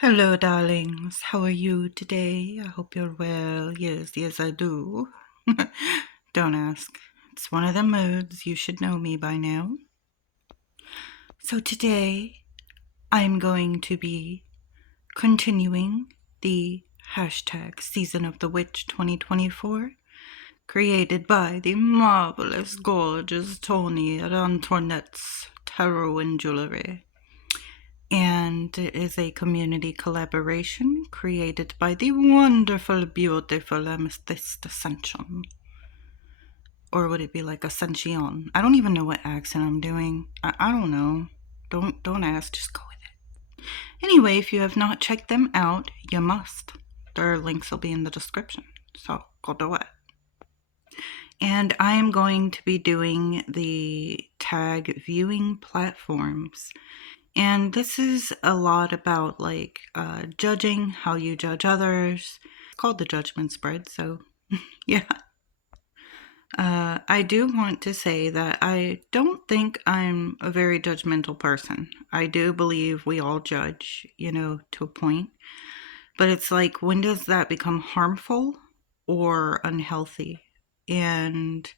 Hello, darlings. How are you today? I hope you're well. Yes, I do. Don't ask. It's one of the moods. You should know me by now. So, today I'm going to be continuing the hashtag Season of the Witch 2024, created by the marvelous, gorgeous Toni at Antoinette's Tarot and Jewelry. And it is a community collaboration created by the wonderful, beautiful Amethyst Ascension. Or would it be like Ascension? I don't even know what accent I'm doing. I don't know. Don't ask, just go with it. Anyway, if you have not checked them out, you must. Their links will be in the description. So go do it. And I am going to be doing the tag viewing platforms. And this is a lot about judging, how you judge others. It's called the judgment spread, so yeah. I do want to say that I don't think I'm a very judgmental person. I do believe we all judge, to a point. But it's like, when does that become harmful or unhealthy? And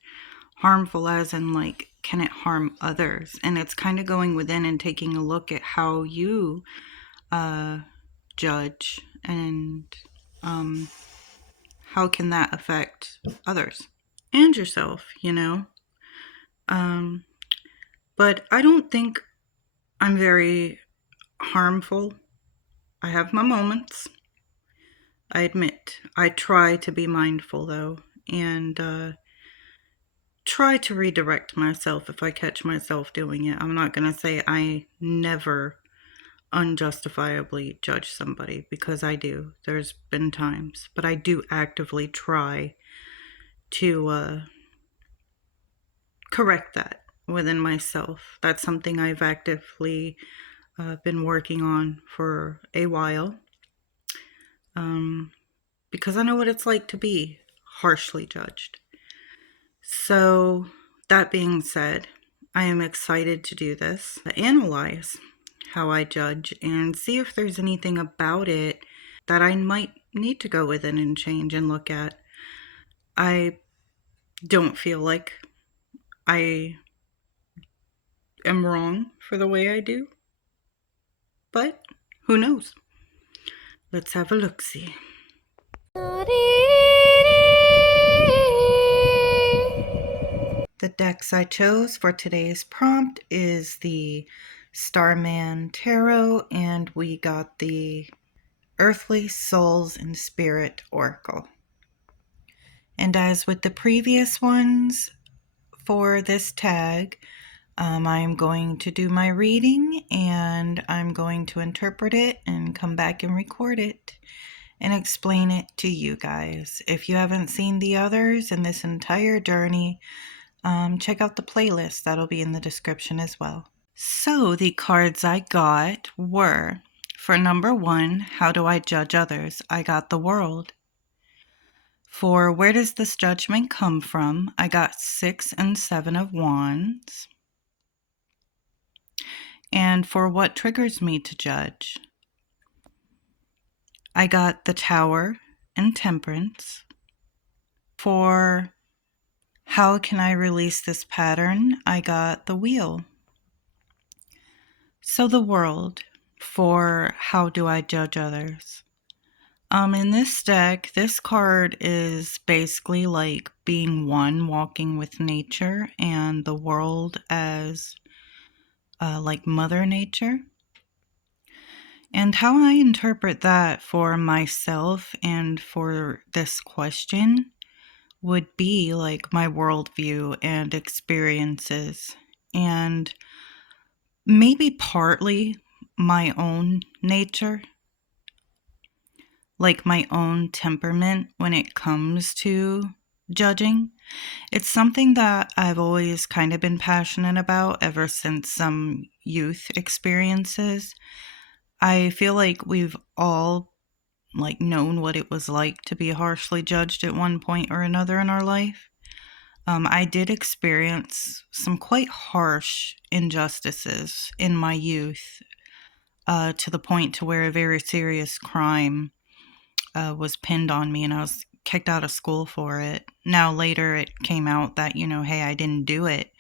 harmful as in, like, can it harm others? And it's kind of going within and taking a look at how you judge and how can that affect others and yourself. But I don't think I'm very harmful. I have my moments, I admit. I try to be mindful though, and try to redirect myself if I catch myself doing it. I'm not going to say I never unjustifiably judge somebody, because I do. There's been times, but I do actively try to correct that within myself. That's something I've actively been working on for a while, because I know what it's like to be harshly judged. So, that being said, I am excited to do this, to analyze how I judge and see if there's anything about it that I might need to go within and change and look at. I don't feel like I am wrong for the way I do, but who knows? Let's have a look-see. The decks I chose for today's prompt is the Starman Tarot, and we got the Earthly Souls and Spirit Oracle. And as with the previous ones for this tag, I'm going to do my reading and I'm going to interpret it and come back and record it and explain it to you guys. If you haven't seen the others in this entire journey, check out the playlist. That'll be in the description as well. So the cards I got were, for number 1, how do I judge others? I got the World. For where does this judgment come from? I got 6 and 7 of Wands. And for what triggers me to judge? I got the Tower and Temperance. For how can I release this pattern? I got the Wheel. So the World, for how do I judge others? In this deck, this card is basically like being one, walking with nature, and the world as like Mother Nature. And how I interpret that for myself and for this question would be like my worldview and experiences, and maybe partly my own nature, like my own temperament when it comes to judging. It's something that I've always kind of been passionate about ever since some youth experiences. I feel like we've all known what it was like to be harshly judged at one point or another in our life. I did experience some quite harsh injustices in my youth. to the point to where a very serious crime was pinned on me, and I was kicked out of school for it. Now, later it came out that, hey, I didn't do it.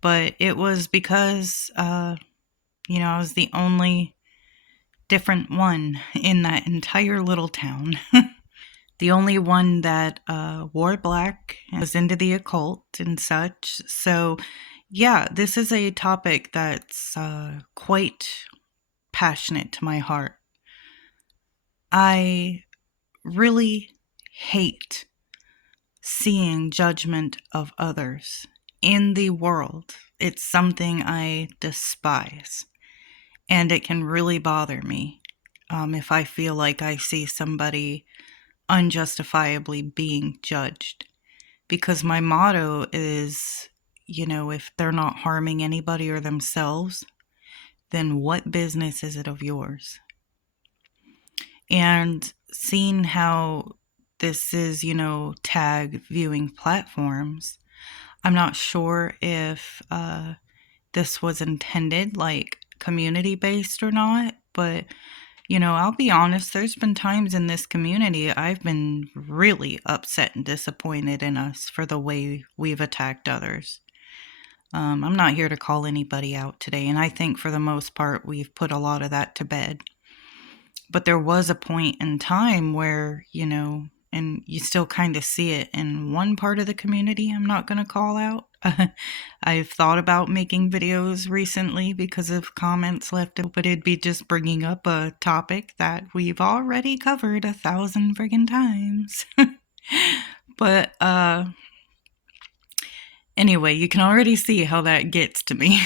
But it was because, I was the only different one in that entire little town. The only one that wore black and was into the occult and such. So, yeah, this is a topic that's quite passionate to my heart. I really hate seeing judgment of others in the world. It's something I despise, and it can really bother me if I feel like I see somebody unjustifiably being judged. Because my motto is, if they're not harming anybody or themselves, then what business is it of yours? And seeing how this is, tag viewing platforms, I'm not sure if this was intended like community based or not, but I'll be honest, there's been times in this community I've been really upset and disappointed in us for the way we've attacked others. I'm not here to call anybody out today, and I think for the most part we've put a lot of that to bed. But there was a point in time where, and you still kind of see it in one part of the community I'm not going to call out. I've thought about making videos recently because of comments left, but it'd be just bringing up a topic that we've already covered 1,000 friggin' times. But anyway, you can already see how that gets to me.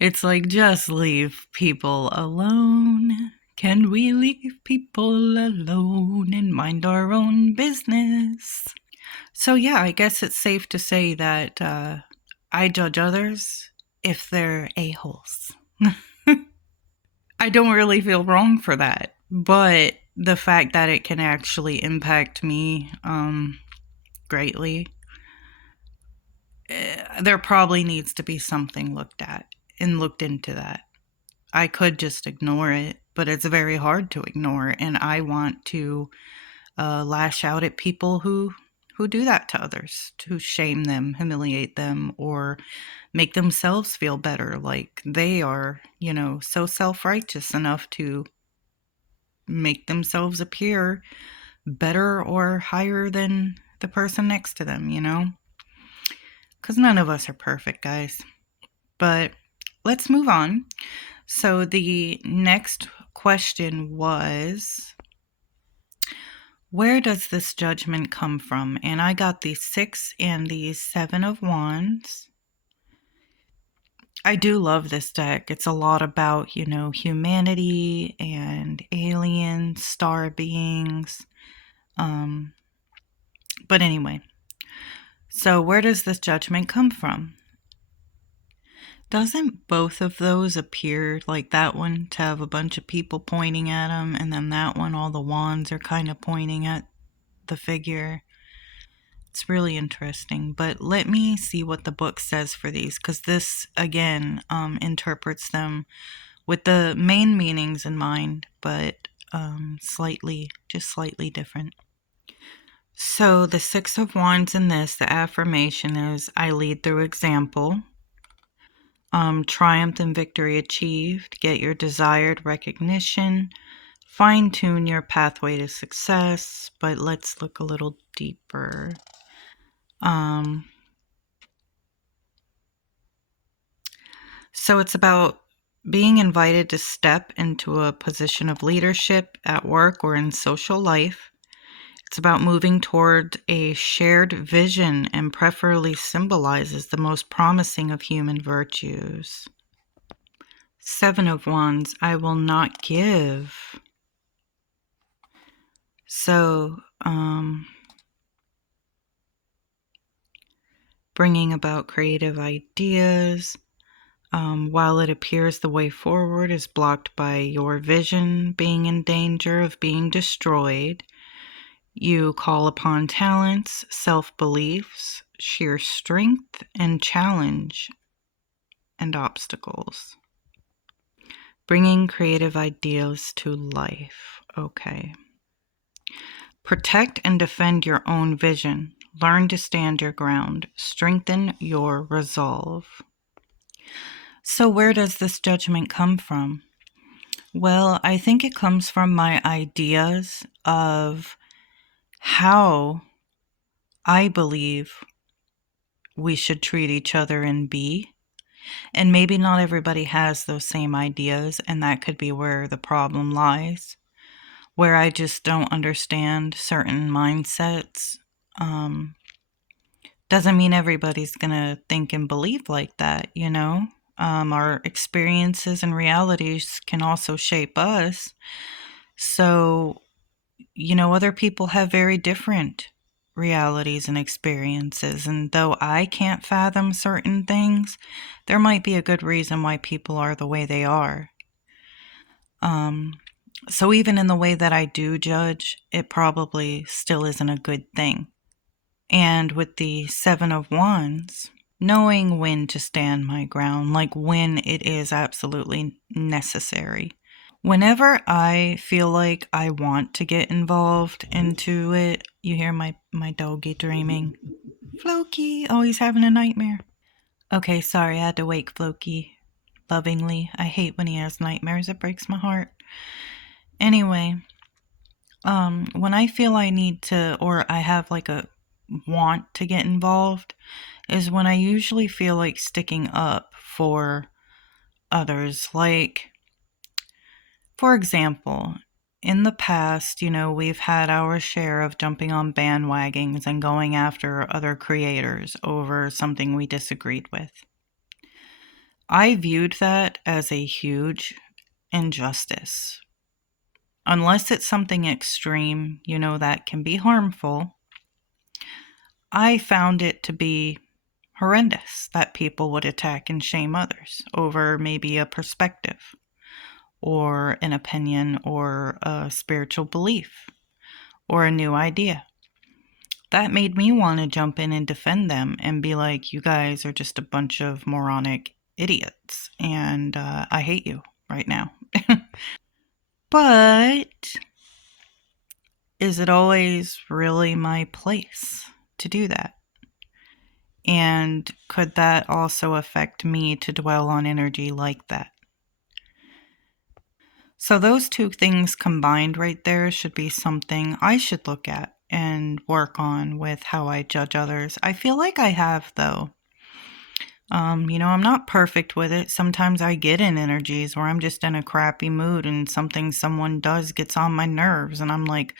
It's like, just leave people alone. Can we leave people alone and mind our own business? So yeah, I guess it's safe to say that I judge others if they're a-holes. I don't really feel wrong for that, but the fact that it can actually impact me greatly, there probably needs to be something looked at and looked into that. I could just ignore it, but it's very hard to ignore, and I want to lash out at people who do that to others, to shame them, humiliate them, or make themselves feel better, like they are, so self-righteous enough to make themselves appear better or higher than the person next to them, because none of us are perfect, guys. But let's move on. So the next question was, where does this judgment come from? And I got the 6 and the 7 of Wands. I do love this deck. It's a lot about, humanity and aliens, star beings. But anyway, so where does this judgment come from? Doesn't both of those appear, like that one, to have a bunch of people pointing at them, and then that one, all the wands are kind of pointing at the figure? It's really interesting, but let me see what the book says for these, because this, again, interprets them with the main meanings in mind, but slightly different. So the 6 of Wands in this, the affirmation is, I lead through example. Triumph and victory achieved, get your desired recognition, fine-tune your pathway to success. But let's look a little deeper. So it's about being invited to step into a position of leadership at work or in social life. It's about moving toward a shared vision and preferably symbolizes the most promising of human virtues. 7 of Wands, I will not give. So, bringing about creative ideas, while it appears the way forward is blocked by your vision being in danger of being destroyed, you call upon talents, self-beliefs, sheer strength, and challenge and obstacles. Bringing creative ideas to life. Okay. Protect and defend your own vision. Learn to stand your ground. Strengthen your resolve. So, where does this judgment come from? Well, I think it comes from my ideas of how I believe we should treat each other and be. And maybe not everybody has those same ideas, and that could be where the problem lies, where I just don't understand certain mindsets. Um, doesn't mean everybody's gonna think and believe like that, you know? Our experiences and realities can also shape us. So, other people have very different realities and experiences. And though I can't fathom certain things, there might be a good reason why people are the way they are. Um, so even in the way that I do judge, it probably still isn't a good thing. And with the Seven of Wands, knowing when to stand my ground, like when it is absolutely necessary. Whenever I feel like I want to get involved into it, you hear my doggy dreaming. Floki, oh, he's having a nightmare. Okay, sorry, I had to wake Floki lovingly. I hate when he has nightmares, it breaks my heart. Anyway, when I feel I need to, or I have like a want to get involved, is when I usually feel like sticking up for others. Like, for example, in the past, we've had our share of jumping on bandwagons and going after other creators over something we disagreed with. I viewed that as a huge injustice. Unless it's something extreme, that can be harmful, I found it to be horrendous that people would attack and shame others over maybe a perspective or an opinion or a spiritual belief or a new idea. That made me want to jump in and defend them and be like, you guys are just a bunch of moronic idiots, and I hate you right now. But is it always really my place to do that? And could that also affect me to dwell on energy like that? So those two things combined right there should be something I should look at and work on with how I judge others. I feel like I have, though. I'm not perfect with it. Sometimes I get in energies where I'm just in a crappy mood and something someone does gets on my nerves, and I'm like,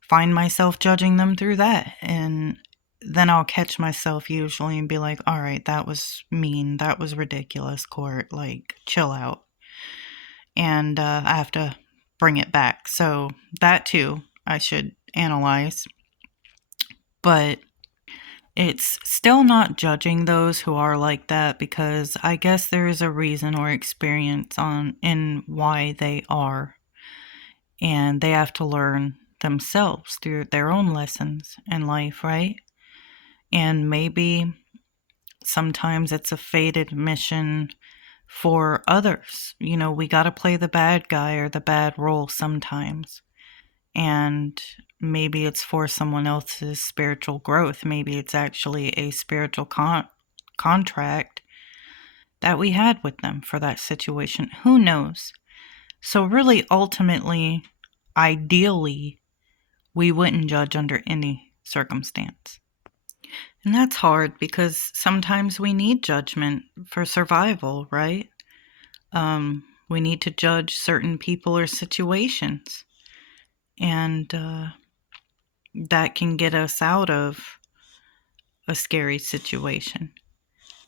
find myself judging them through that. And then I'll catch myself usually and be like, all right, that was mean. That was ridiculous, Court. Like, chill out. And I have to bring it back. So that too, I should analyze. But it's still not judging those who are like that, because I guess there is a reason or experience in why they are. And they have to learn themselves through their own lessons in life, right? And maybe sometimes it's a fated mission for others. We got to play the bad guy or the bad role sometimes. And maybe it's for someone else's spiritual growth. Maybe it's actually a spiritual contract that we had with them for that situation. Who knows? So really, ultimately, ideally, we wouldn't judge under any circumstance. And that's hard because sometimes we need judgment for survival, right? We need to judge certain people or situations. And that can get us out of a scary situation.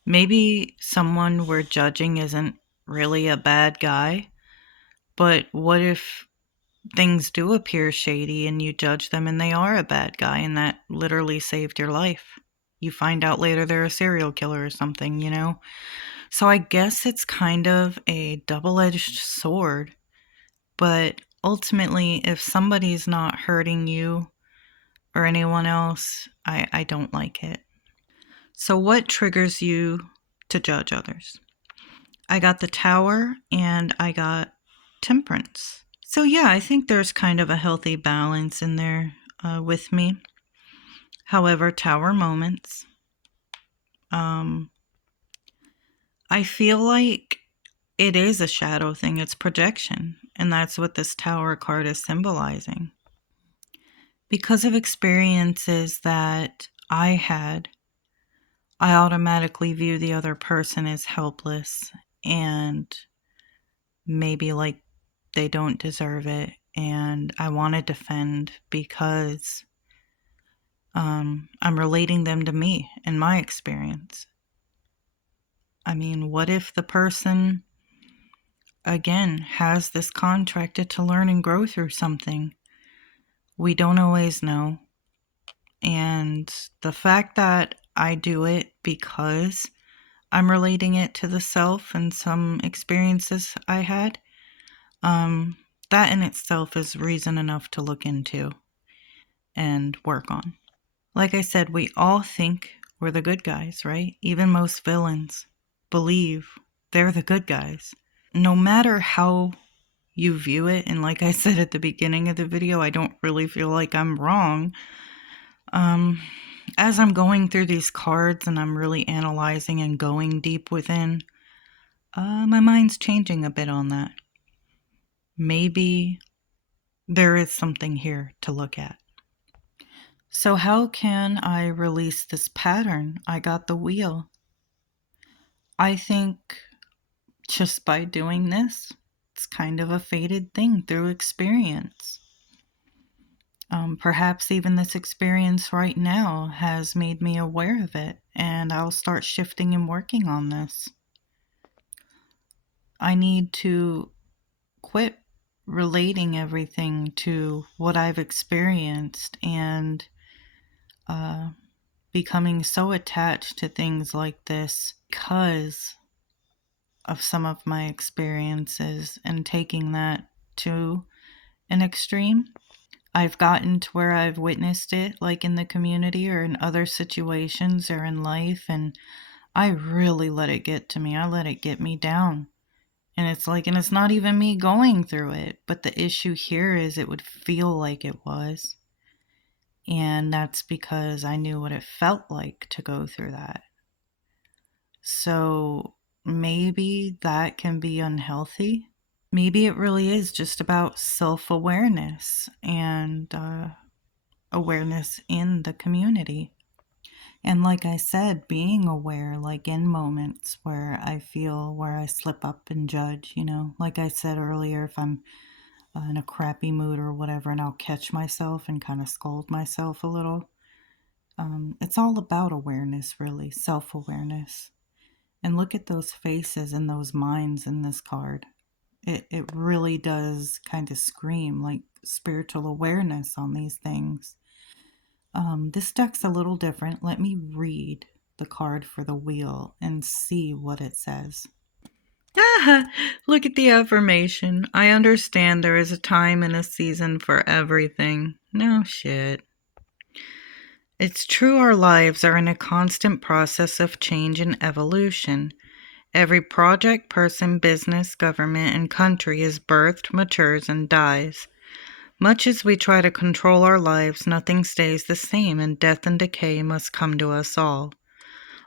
Maybe someone we're judging isn't really a bad guy, but what if things do appear shady and you judge them and they are a bad guy and that literally saved your life? You find out later they're a serial killer or something. So I guess it's kind of a double-edged sword, but ultimately, if somebody's not hurting you or anyone else, I don't like it. So what triggers you to judge others? I got the Tower, and I got Temperance. So yeah, I think there's kind of a healthy balance in there with me. However, Tower moments. I feel like it is a shadow thing. It's projection. And that's what this Tower card is symbolizing. Because of experiences that I had, I automatically view the other person as helpless and maybe like they don't deserve it. And I want to defend because I'm relating them to me and my experience. I mean, what if the person, again, has this contracted to learn and grow through something? We don't always know. And the fact that I do it because I'm relating it to the self and some experiences I had, that in itself is reason enough to look into and work on. Like I said, we all think we're the good guys, right? Even most villains believe they're the good guys. No matter how you view it, and like I said at the beginning of the video, I don't really feel like I'm wrong. As I'm going through these cards and I'm really analyzing and going deep within, my mind's changing a bit on that. Maybe there is something here to look at. So how can I release this pattern? I got the wheel. I think just by doing this, it's kind of a fated thing through experience. Perhaps even this experience right now has made me aware of it, and I'll start shifting and working on this. I need to quit relating everything to what I've experienced and becoming so attached to things like this because of some of my experiences and taking that to an extreme. I've gotten to where I've witnessed it, like in the community or in other situations or in life, and I really let it get to me. I let it get me down. And it's not even me going through it, but the issue here is it would feel like it was. And that's because I knew what it felt like to go through that. So maybe that can be unhealthy. Maybe it really is just about self-awareness and awareness in the community. And like I said, being aware, like in moments where I slip up and judge, like I said earlier, if I'm in a crappy mood or whatever, and I'll catch myself and kind of scold myself a little. It's all about awareness, really, self-awareness. And look at those faces and those minds in this card. It really does kind of scream like spiritual awareness on these things. This deck's a little different. Let me read the card for the wheel and see what it says. Look at the affirmation. I understand there is a time and a season for everything. No shit. It's true our lives are in a constant process of change and evolution. Every project, person, business, government, and country is birthed, matures, and dies. Much as we try to control our lives, nothing stays the same, and death and decay must come to us all.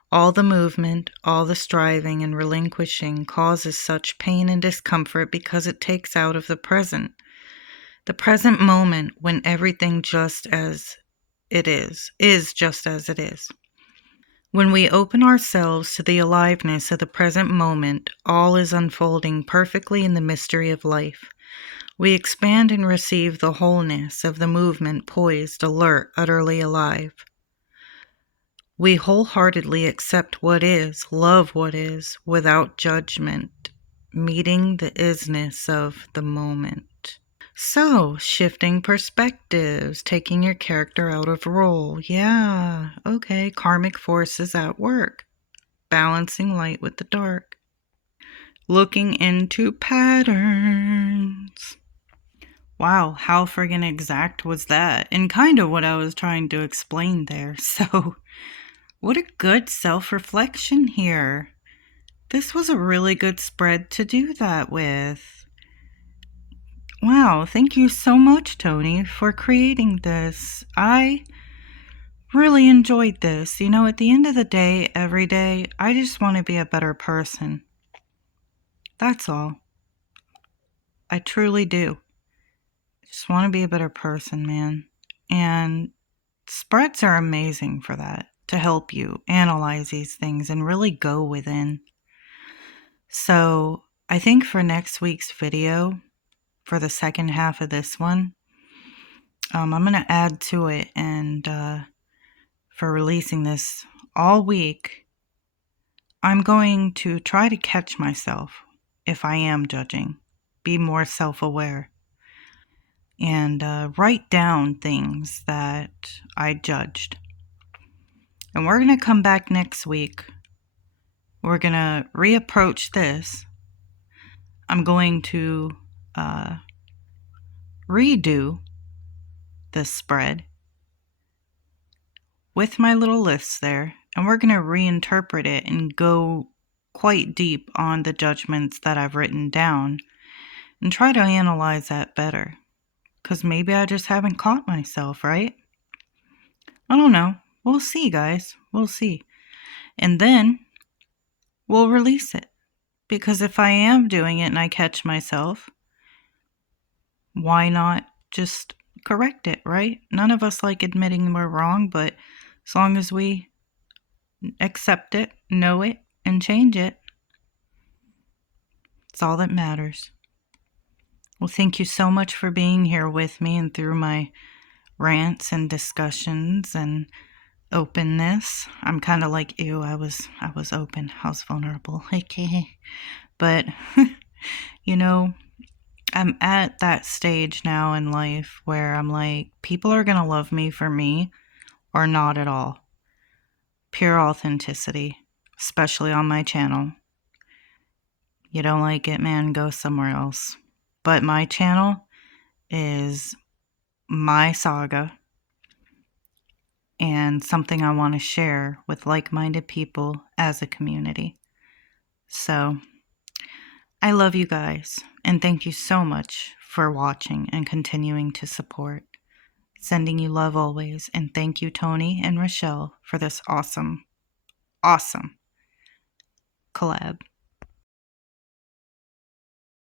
All the movement, all the striving and relinquishing causes such pain and discomfort because it takes out of the present moment when everything just as it is just as it is. When we open ourselves to the aliveness of the present moment, all is unfolding perfectly in the mystery of life. We expand and receive the wholeness of the movement, poised, alert, utterly alive. We wholeheartedly accept what is, love what is, without judgment, meeting the isness of the moment. So, shifting perspectives, taking your character out of role. Yeah, okay, karmic forces at work. Balancing light with the dark. Looking into patterns. Wow, how friggin' exact was that? And kind of what I was trying to explain there. So, what a good self-reflection here. This was a really good spread to do that with. Wow, thank you so much, Toni, for creating this. I really enjoyed this. You know, at the end of the day, every day, I just want to be a better person. That's all. I truly do. Just want to be a better person, man. And spreads are amazing for that, to help you analyze these things and really go within. So I think for next week's video, for the second half of this one, I'm going to add to it, and for releasing this all week, I'm going to try to catch myself if I am judging, be more self-aware, and write down things that I judged. And we're going to come back next week. We're going to reapproach this. I'm going to redo this spread with my little lists there, and we're going to reinterpret it and go quite deep on the judgments that I've written down and try to analyze that better. Because maybe I just haven't caught myself, right? I don't know. We'll see, guys. We'll see. And then we'll release it. Because if I am doing it and I catch myself, why not just correct it, right? None of us like admitting we're wrong, but as long as we accept it, know it, and change it, it's all that matters. Well, thank you so much for being here with me and through my rants and discussions and openness. I'm kind of like, ew, I was open. I was vulnerable. Okay. But, you know, I'm at that stage now in life where I'm like, people are going to love me for me or not at all. Pure authenticity, especially on my channel. You don't like it, man, go somewhere else. But my channel is my saga and something I want to share with like-minded people as a community. So I love you guys, and thank you so much for watching and continuing to support. Sending you love always, and thank you, Toni and Rochelle, for this awesome collab.